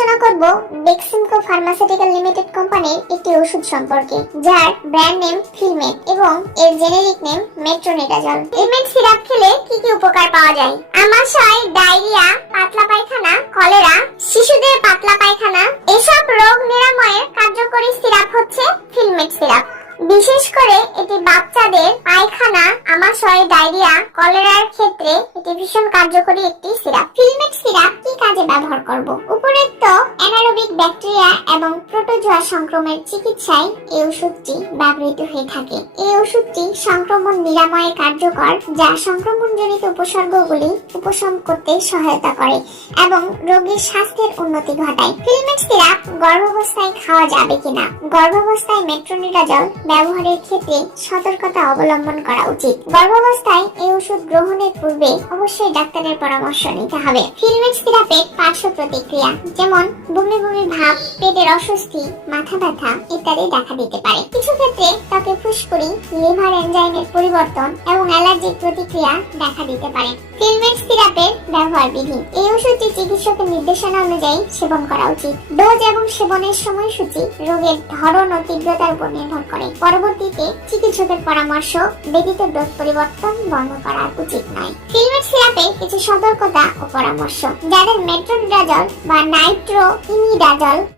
আলোচনা করব Beximco pharmaceutical limited কোম্পানির একটি ওষুধ সম্পর্কে, যার ব্র্যান্ড নেম ফিলমেট এবং এর generic name metronidazole Filmet syrup খেলে কি কি উপকার পাওয়া যায়? আমাশয়, ডায়রিয়া, পাতলা পায়খানা, কলেরা, শিশুদের পাতলা পায়খানা, এসব রোগ নিরাময়ের কার্যকরী সিরাপ হচ্ছে ফিলমেট সিরাপ। বিশেষ করে এটি বাচ্চাদের পায়খানা, আমাশয়, ডায়রিয়া, কলেরার ক্ষেত্রে এটি ভীষণ কার্যকরী একটি সিরাপ। ফিলমেট সিরাপ কি কাজে ব্যবহার করব? উপরোক্ত অ্যানারোবিক ব্যাকটেরিয়া এবং প্রোটোজোয়া সংক্রমণের চিকিৎসায় এই ওষুধটি ব্যবহৃত হয়ে থাকে। এই ওষুধটি সংক্রমণ নিরাময়ে কার্যকর, যা সংক্রমণজনিত উপসর্গগুলি উপশম করতে সহায়তা করে এবং রোগীর স্বাস্থ্যের উন্নতি ঘটায়। ফিলমেট সিরাপ গর্ভাবস্থায় খাওয়া যাবে কিনা? গর্ভাবস্থায় মেট্রোনিডাজল ব্যবহারের ক্ষেত্রে সতর্কতা অবলম্বন করা উচিত। গর্ভাবস্থায় এই ওষুধ গ্রহণের পূর্বে অবশ্যই ডাক্তারের পরামর্শ নিতে হবে। ফিলমেট সিরাপের পার্শ্ব প্রতিক্রিয়া, যেমন বমি বমি ভাব, পেটের অস্বস্তি, মাথা ব্যথা ইত্যাদি দেখা দিতে পারে। কিছু ক্ষেত্রে ত্বকে ফুসকুড়ি, লিভার এনজাইমের পরিবর্তন এবং অ্যালার্জিক প্রতিক্রিয়া দেখা দিতে পারে। ফিলমেট সিরাপের ব্যবহার বিধি এই ওষুধটি চিকিৎসকের নির্দেশনা অনুযায়ী সেবন করা উচিত। ডোজ এবং সেবনের সময়সূচি রোগের ধরন ও তীব্রতার উপর নির্ভর করে। পরবর্তীতে চিকিৎসকের পরামর্শ ব্যতীত ডোজ পরিবর্তন বন্ধ করা উচিত নয়। ফিল্মের সিরাপে কিছু সতর্কতা ও পরামর্শ। যাদের মেট্রোনিডাজল বা নাইট্রো ইমিডাজল